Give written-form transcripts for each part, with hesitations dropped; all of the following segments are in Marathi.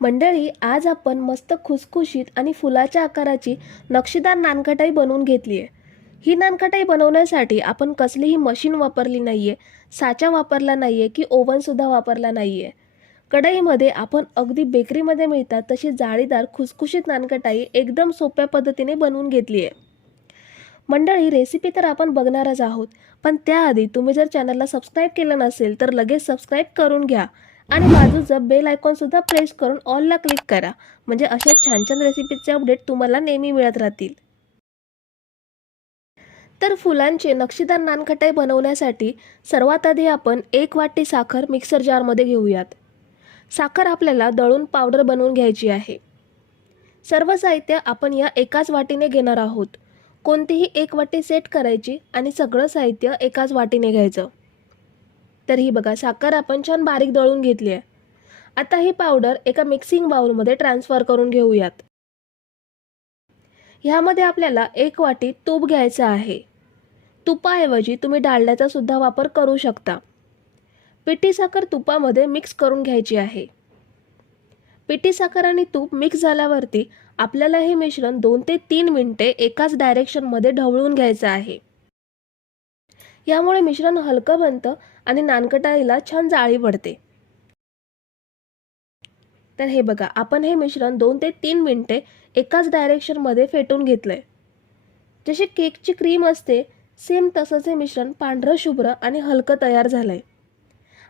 मंडळी, आज आपण मस्त खुसखुशीत आणि फुलाच्या आकाराची नक्षीदार नानकटाई बनवून घेतली आहे. ही नानकटाई बनवण्यासाठी आपण कसलीही मशीन वापरली नाही आहे, साचा वापरला नाही आहे की ओव्हनसुद्धा वापरला नाही आहे. कढईमध्ये आपण अगदी बेकरीमध्ये मिळतात तशी जाळीदार खुसखुशीत नानकटाई एकदम सोप्या पद्धतीने बनवून घेतली आहे. मंडळी, रेसिपी तर आपण बघणारच आहोत, पण त्याआधी तुम्ही जर चॅनलला सबस्क्राईब केलं नसेल तर लगेच सबस्क्राईब करून घ्या आणि बाजूचं बेल आयकॉनसुद्धा प्रेस करून ऑलला क्लिक करा, म्हणजे अशा छान छान रेसिपीचे अपडेट तुम्हाला नेहमी मिळत राहतील. तर फुलांचे नक्षीदार नानकटाई बनवण्यासाठी सर्वात आधी आपण 1 वाटी साखर मिक्सर जारमध्ये घेऊयात. साखर आपल्याला दळून पावडर बनवून घ्यायची आहे. सर्व साहित्य आपण या एकाच वाटीने घेणार आहोत. कोणतीही एक वाटी सेट करायची आणि सगळं साहित्य एकाच वाटीने घ्यायचं. तर ही बघा, साखर आपण छान बारीक दळून घेतली आहे. आता ही पावडर एका मिक्सिंग बाउलमध्ये ट्रान्सफर करून घेऊयात. ह्यामध्ये आपल्याला 1 वाटी तूप घ्यायचं आहे. तुपाऐवजी तुम्ही डालड्याचा सुद्धा वापर करू शकता. पिठी साखर तुपामध्ये मिक्स करून घ्यायची आहे. पिठी साखर आणि तूप मिक्स झाल्यावरती आपल्याला हे मिश्रण 2 ते 3 मिनिटे एकाच डायरेक्शनमध्ये ढवळून घ्यायचं आहे. यामुळे मिश्रण हलकं बनतं आणि नानकटाईला छान जाळी पडते. तर हे बघा, आपण हे मिश्रण 2 ते 3 मिनिटे एकाच डायरेक्शनमध्ये फेटून घेतलंय. जशी केकची क्रीम असते सेम तसंच हे मिश्रण पांढरं शुभ्र आणि हलकं तयार झालंय.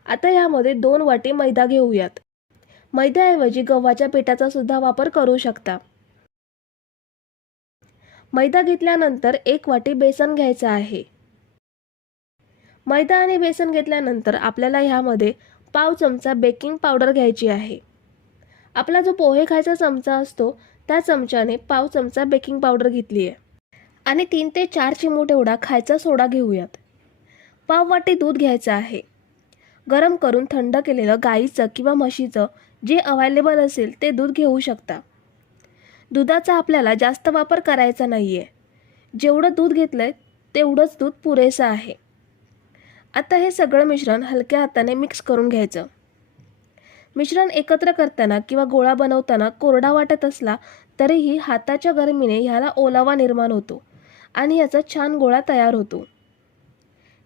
आता यामध्ये 2 वाटी मैदा घेऊयात. मैद्याऐवजी गव्हाच्या पिठाचा सुद्धा वापर करू शकता. मैदा घेतल्यानंतर 1 वाटी बेसन घ्यायचं आहे. मैदा आणि बेसन घेतल्यानंतर आपल्याला ह्यामध्ये पाव चमचा बेकिंग पावडर घ्यायची आहे. आपला जो पोहे खायचा चमचा असतो त्या चमच्याने पाव चमचा बेकिंग पावडर घेतली आहे. आणि 3 ते 4 चिमूट एवढा खायचा सोडा घेऊयात. पाव वाटी दूध घ्यायचं आहे. गरम करून थंड केलेलं गाईचं किंवा म्हशीचं जे अवेलेबल असेल ते दूध घेऊ शकता. दुधाचा आपल्याला जास्त वापर करायचा नाही आहे. जेवढं दूध घेतलंय तेवढंच दूध पुरेसं आहे. आता हे सगळं मिश्रण हलक्या हाताने मिक्स करून घ्यायचं. मिश्रण एकत्र करताना किंवा गोळा बनवताना कोरडा वाटत असला तरीही हाताच्या गरमीने ह्याला ओलावा निर्माण होतो आणि याचा छान गोळा तयार होतो.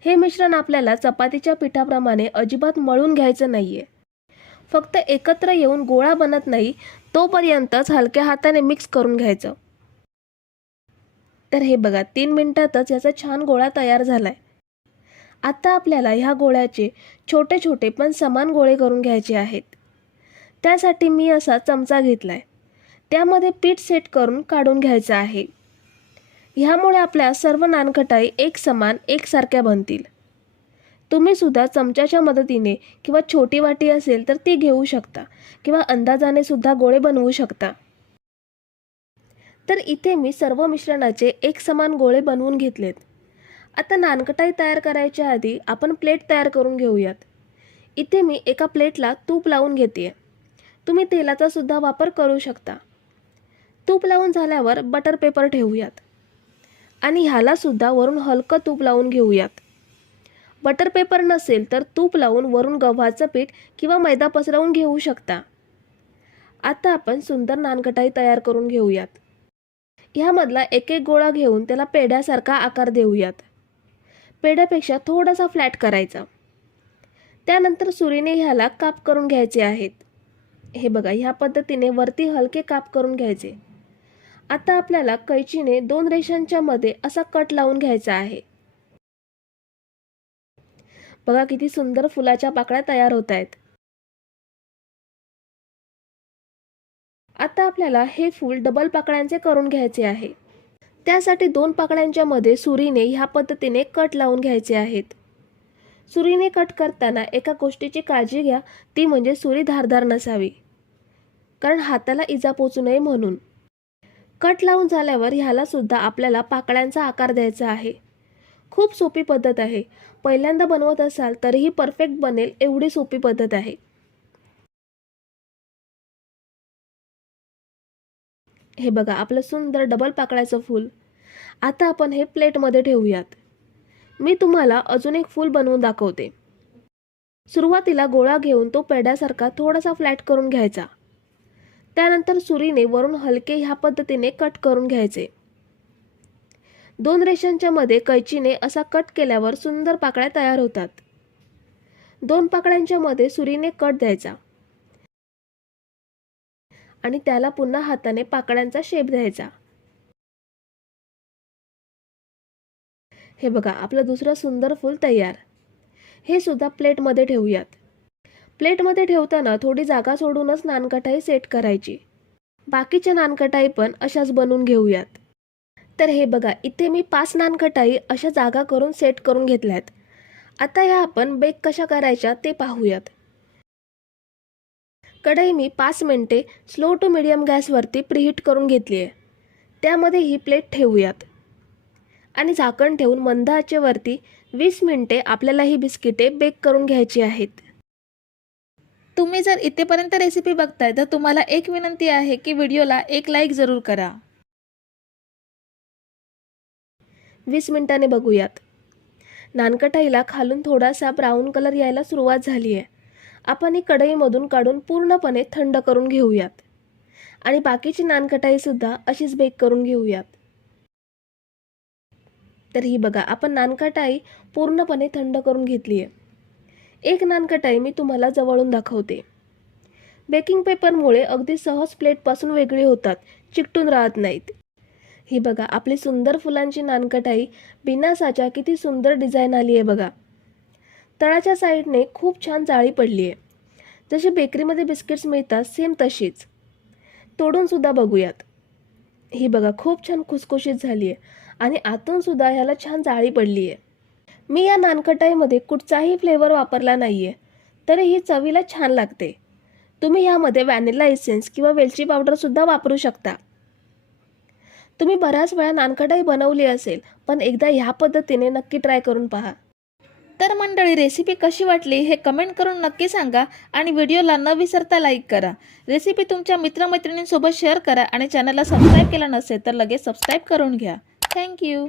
हे मिश्रण आपल्याला चपातीच्या पिठाप्रमाणे अजिबात मळून घ्यायचं नाहीये. फक्त एकत्र येऊन गोळा बनत नाही तोपर्यंतच हलक्या हाताने मिक्स करून घ्यायचं. तर हे बघा, 3 मिनिटातच याचा छान गोळा तयार झालाय. आता आपल्याला ह्या गोळ्याचे छोटे छोटे पण समान गोळे करून घ्यायचे आहेत. त्यासाठी मी असा चमचा घेतलाय. त्यामध्ये पीठ सेट करून काढून घ्यायचं आहे. ह्यामुळे आपल्या सर्व नानकटाई एक समान एकसारख्या बनतील. तुम्ही सुद्धा चमच्याच्या मदतीने किंवा छोटी वाटी असेल तर ती घेऊ शकता किंवा अंदाजाने सुद्धा गोळे बनवू शकता. तर इथे मी सर्व मिश्रणाचे एक समान गोळे बनवून घेतलेत. आता नानकटाई तयार करायच्या आधी आपण प्लेट तयार करून घेऊयात. इथे मी एका प्लेटला तूप लावून घेते. तुम्ही तेलाचा सुद्धा वापर करू शकता. तूप लावून झाल्यावर बटर पेपर ठेवूयात आणि ह्याला सुद्धा वरून हलकं तूप लावून घेऊयात. बटर पेपर नसेल तर तूप लावून वरून गव्हाचं पीठ किंवा मैदा पसरवून घेऊ शकता. आता आपण सुंदर नानकटाई तयार करून घेऊयात. ह्यामधला एक एक गोळा घेऊन त्याला पेढ्यासारखा आकार देऊयात. पेढ्यापेक्षा थोडासा फ्लॅट करायचा. त्यानंतर सुरीने ह्याला काप करून घ्यायचे आहेत. हे बघा, ह्या पद्धतीने वरती हलके काप करून घ्यायचे. आता आपल्याला कैचीने 2 रेषांच्या मध्ये असा कट लावून घ्यायचा आहे. बघा किती सुंदर फुलाच्या पाकळ्या तयार होत आहेत. आता आपल्याला हे फूल डबल पाकळ्यांचे करून घ्यायचे आहे. त्यासाठी 2 पाकळ्यांच्या मध्ये सुरीने ह्या पद्धतीने कट लावून घ्यायचे आहेत. सुरीने कट करताना एका गोष्टीची काळजी घ्या, ती म्हणजे सुरी धारदार नसावी, कारण हाताला इजा पोचू नये म्हणून. कट लावून झाल्यावर ह्याला सुद्धा आपल्याला पाकळ्यांचा आकार द्यायचा आहे. खूप सोपी पद्धत आहे. पहिल्यांदा बनवत असाल तरीही परफेक्ट बनेल एवढी सोपी पद्धत आहे. हे बघा, आपलं सुंदर डबल पाकळ्याचं फूल. आता आपण हे प्लेटमध्ये ठेवूयात. मी तुम्हाला अजून एक फूल बनवून दाखवते. सुरुवातीला गोळा घेऊन तो पेढ्यासारखा थोडासा फ्लॅट करून घ्यायचा. त्यानंतर सुरीने वरून हलके ह्या पद्धतीने कट करून घ्यायचे. 2 रेषांच्या मध्ये कैचीने असा कट केल्यावर सुंदर पाकळ्या तयार होतात. 2 पाकळ्यांच्या मध्ये सुरीने कट द्यायचा आणि त्याला पुन्हा हाताने पाकळ्यांचा शेप द्यायचा. हे बघा, आपलं दुसरं सुंदर फूल तयार. हे सुद्धा प्लेटमध्ये ठेवूयात. प्लेटमध्ये ठेवताना थोडी जागा सोडूनच नानकटाई सेट करायची. बाकीच्या नानकटाई पण अशाच बनवून घेऊयात. तर हे बघा, इथे मी 5 नानकटाई अशा जागा करून सेट करून घेतल्यात. आता ह्या आपण बेक कशा करायच्या ते पाहूयात. कढई मी 5 मिनिटे स्लो टू मीडियम गॅसवरती प्रीहीट करून घेतली आहे. त्यामध्ये ही प्लेट ठेवूयात आणि झाकण ठेवून मंद आचेवरती 20 मिनिटे आपल्याला ही बिस्किटे बेक करून घ्यायची आहेत. तुम्ही जर इथेपर्यंत रेसिपी बघताय तर तुम्हाला एक विनंती आहे की व्हिडिओला एक लाईक जरूर करा. 20 मिनिटांनी बघूयात. नानकटाईला खालून थोडासा ब्राऊन कलर यायला सुरुवात झाली आहे. आपण ही कढईमधून काढून पूर्णपणे थंड करून घेऊयात आणि बाकीची नानकटाईसुद्धा अशीच बेक करून घेऊयात. तर ही बघा, आपण नानकटाई पूर्णपणे थंड करून घेतली आहे. एक नानकटाई मी तुम्हाला जवळून दाखवते. बेकिंग पेपरमुळे अगदी सहज प्लेटपासून वेगळी होतात, चिकटून राहत नाहीत. ही बघा, आपली सुंदर फुलांची नानकटाई बिना साचा किती सुंदर डिझाईन आली आहे बघा. तळाच्या साईडने खूप छान जाळी पडली आहे. जशी बेकरीमध्ये बिस्किट्स मिळतात सेम तशीच. तोडून सुद्धा बघूयात. ही बघा, खूप छान खुसखुशीत झाली आहे आणि आतून सुद्धा ह्याला छान जाळी पडली आहे. मी या नानकटाईमध्ये कुठचाही फ्लेवर वापरला नाही आहे, तरी ही चवीला छान लागते. तुम्ही ह्यामध्ये व्हॅनिला एसेन्स किंवा वेलची पावडरसुद्धा वापरू शकता. तुम्ही बऱ्याच वेळा नानकटाई बनवली असेल, पण एकदा ह्या पद्धतीने नक्की ट्राय करून पहा. तर मंडळी, रेसिपी कशी वाटली हे कमेंट करून नक्की सांगा आणि व्हिडिओला न विसरता लाईक करा. रेसिपी तुमच्या मित्रमैत्रिणींसोबत शेअर करा आणि चॅनलला सबस्क्राईब केलं नसेल तर लगेच सबस्क्राईब करून घ्या. थँक्यू.